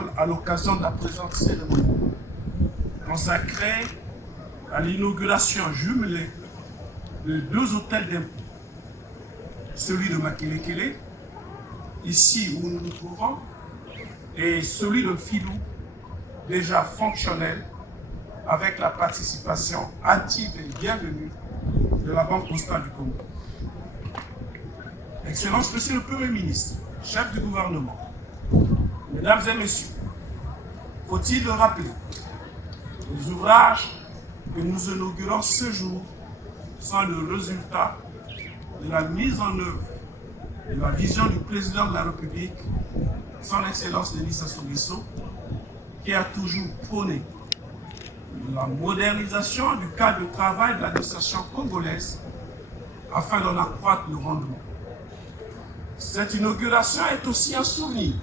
parole à l'occasion de la présente cérémonie consacrée à l'inauguration jumelée de 2 hôtels d'impôt, celui de Makelekele, ici où nous nous trouvons, et celui de Filou, déjà fonctionnel, avec la participation active et bienvenue de la Banque postale du Congo. Excellence, Monsieur le Premier ministre, chef du gouvernement, Mesdames et Messieurs, faut-il le rappeler, les ouvrages que nous inaugurons ce jour sont le résultat de la mise en œuvre de la vision du président de la République, son Excellence Denis Sassou Nguesso, qui a toujours prôné la modernisation du cadre de travail de l'administration congolaise afin d'en accroître le rendement. Cette inauguration est aussi un souvenir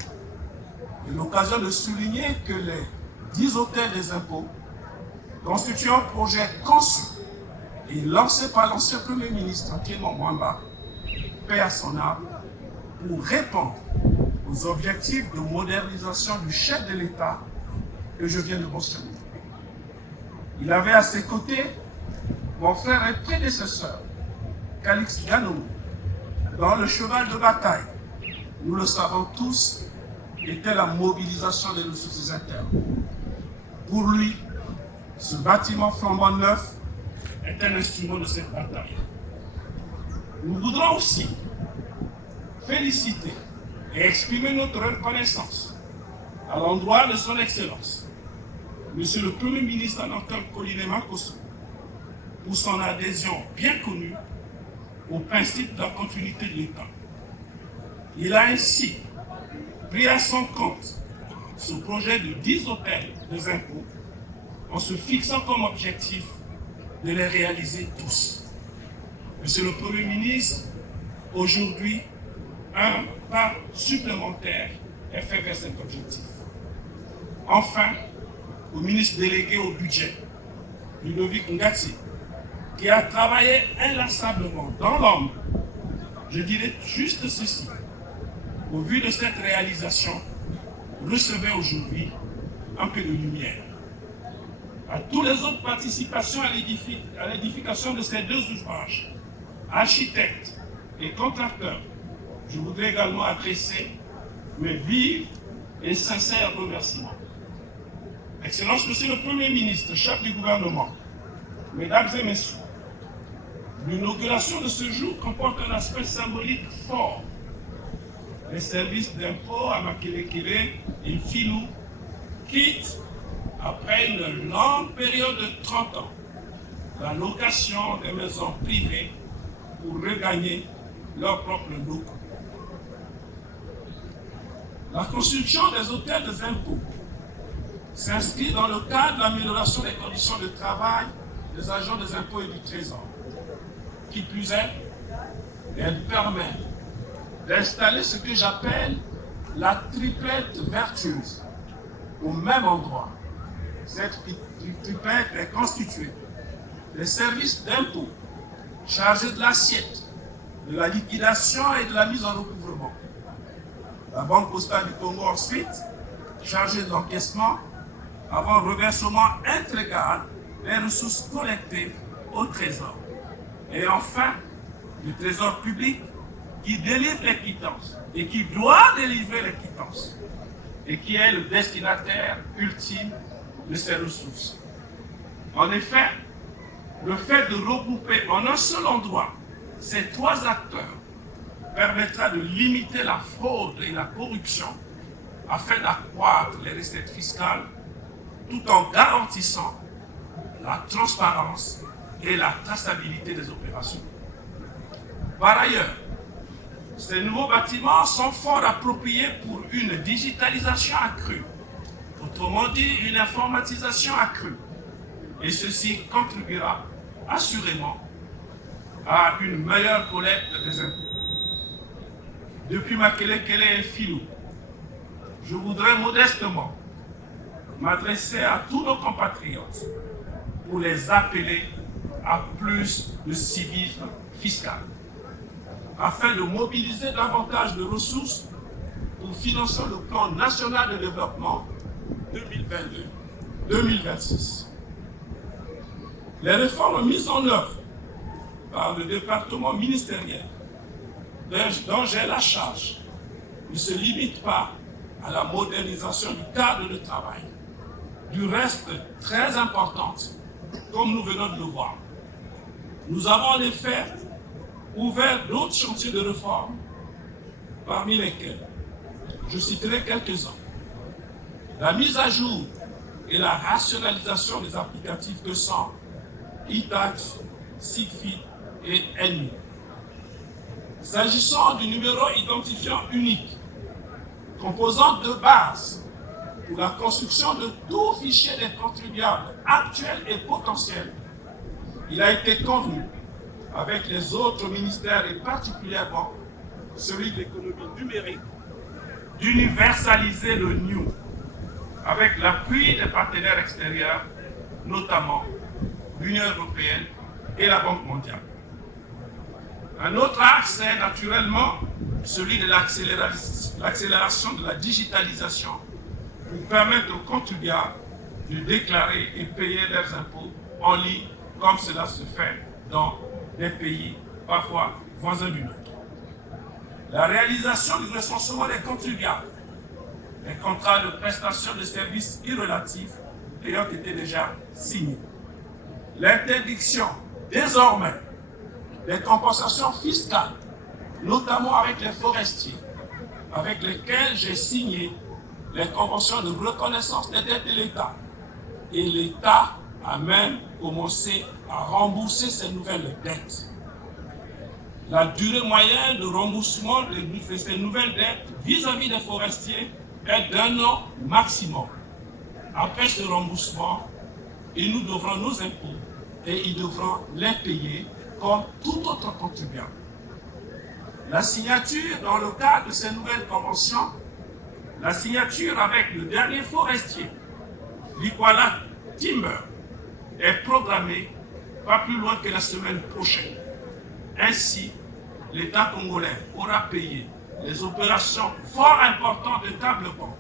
et l'occasion de souligner que les 10 hôtels des impôts constituent un projet conçu et lancé par l'ancien Premier ministre Clément Mwamba, paix à son âme, pour répondre aux objectifs de modernisation du chef de l'État que je viens de mentionner. Il avait à ses côtés mon frère et prédécesseur, Calix Ganou, dont le cheval de bataille, nous le savons tous, était la mobilisation des ressources internes. Pour lui, ce bâtiment flambant neuf est un instrument de cette bataille. Nous voudrons aussi féliciter et exprimer notre reconnaissance à l'endroit de son Excellence, Monsieur le Premier ministre Anatole Kolinema Kosso, pour son adhésion bien connue au principe de la continuité de l'État. Il a ainsi pris à son compte ce projet de 10 hôtels des impôts en se fixant comme objectif de les réaliser tous. Monsieur le Premier ministre, aujourd'hui, un pas supplémentaire est fait vers cet objectif. Enfin, au ministre délégué au budget, Ludovic Ngatsi, qui a travaillé inlassablement dans l'ombre, je dirais juste ceci. Au vu de cette réalisation, recevez aujourd'hui un peu de lumière. À tous les autres participations à l'édification de ces 2 ouvrages, architectes et contracteurs, je voudrais également adresser mes vifs et sincères remerciements. Excellence, Monsieur le Premier ministre, chef du gouvernement, Mesdames et Messieurs, l'inauguration de ce jour comporte un aspect symbolique fort. Les services d'impôt à Makelekele et Filou quittent, après une longue période de 30 ans, la location des maisons privées pour regagner leurs propres locaux. La construction des hôtels des impôts s'inscrit dans le cadre de l'amélioration des conditions de travail des agents des impôts et du Trésor. Qui plus est, elle permet d'installer ce que j'appelle la triplette vertueuse au même endroit. Cette triplette est constituée des services d'impôts chargés de l'assiette, de la liquidation et de la mise en recouvrement. La Banque postale du Congo ensuite, chargée de l'encaissement, avant reversement intégral des ressources collectées au Trésor. Et enfin, le Trésor public qui délivre les quittances et qui doit délivrer les quittances et qui est le destinataire ultime de ces ressources. En effet, le fait de regrouper en un seul endroit ces 3 acteurs permettra de limiter la fraude et la corruption afin d'accroître les recettes fiscales tout en garantissant la transparence et la traçabilité des opérations. Par ailleurs, ces nouveaux bâtiments sont fort appropriés pour une digitalisation accrue, autrement dit une informatisation accrue. Et ceci contribuera assurément à une meilleure collecte des impôts. Depuis Makelekele et Filou, je voudrais modestement m'adresser à tous nos compatriotes pour les appeler à plus de civisme fiscal, afin de mobiliser davantage de ressources pour financer le plan national de développement 2022-2026. Les réformes mises en œuvre par le département ministériel dont j'ai la charge ne se limitent pas à la modernisation du cadre de travail, du reste très importante, comme nous venons de le voir. Nous avons en effet ouvert d'autres chantiers de réforme, parmi lesquels je citerai quelques-uns. La mise à jour et la rationalisation des applicatifs que sont e-tax, SIGFID et NU. S'agissant du numéro identifiant unique, composante de base pour la construction de tout fichier des contribuables actuels et potentiels, il a été convenu avec les autres ministères et particulièrement celui de l'économie numérique d'universaliser le NIU avec l'appui des partenaires extérieurs, notamment l'Union européenne et la Banque mondiale. Un autre axe est naturellement celui de l'accélération de la digitalisation pour permettre aux contribuables de déclarer et payer leurs impôts en ligne comme cela se fait dans des pays parfois voisins du nôtre. La réalisation du recensement des contribuables, les contrats de prestation de services irrelatifs ayant été déjà signés. L'interdiction désormais des compensations fiscales, notamment avec les forestiers, avec lesquels j'ai signé les conventions de reconnaissance des dettes de l'État. Et l'État a même commencé à rembourser ces nouvelles dettes. La durée moyenne de remboursement de ces nouvelles dettes vis-à-vis des forestiers est d'1 an maximum. Après ce remboursement, ils nous devront nos impôts et ils devront les payer comme tout autre contribuable. La signature dans le cadre de ces nouvelles conventions, la signature avec le dernier forestier, Likwala Timber, est programmée pas plus loin que la semaine prochaine. Ainsi, l'État congolais aura payé les opérations fort importantes de table-banc,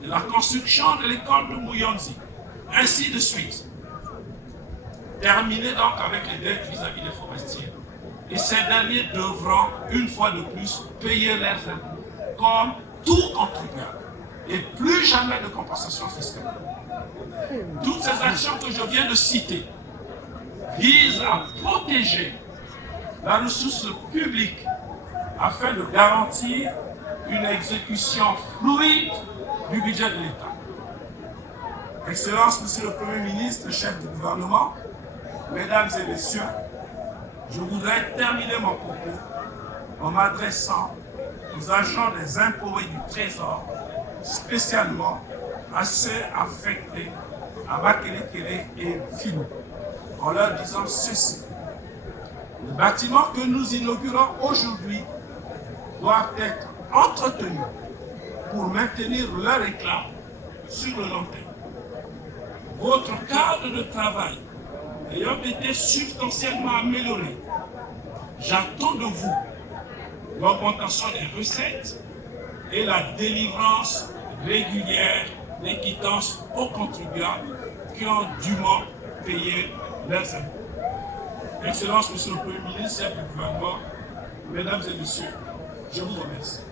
de la construction de l'école de Mouyanzi, ainsi de suite. Terminé donc avec les dettes vis-à-vis des forestiers. Et ces derniers devront, une fois de plus, payer leurs impôts, comme tout contribuable, et plus jamais de compensation fiscale. Toutes ces actions que je viens de citer visent à protéger la ressource publique afin de garantir une exécution fluide du budget de l'État. Excellences, Monsieur le Premier ministre, chef du gouvernement, Mesdames et Messieurs, je voudrais terminer mon propos en m'adressant aux agents des impôts et du Trésor, spécialement à ceux affectés à Makelekele et Filou, en leur disant ceci. Le bâtiment que nous inaugurons aujourd'hui doit être entretenu pour maintenir leur éclat sur le long terme. Votre cadre de travail ayant été substantiellement amélioré, j'attends de vous l'augmentation des recettes et la délivrance régulière des quittances aux contribuables qui ont dûment payé leurs impôts. Excellences, Monsieur le Premier ministre, chef du gouvernement, Mesdames et Messieurs, je vous remercie.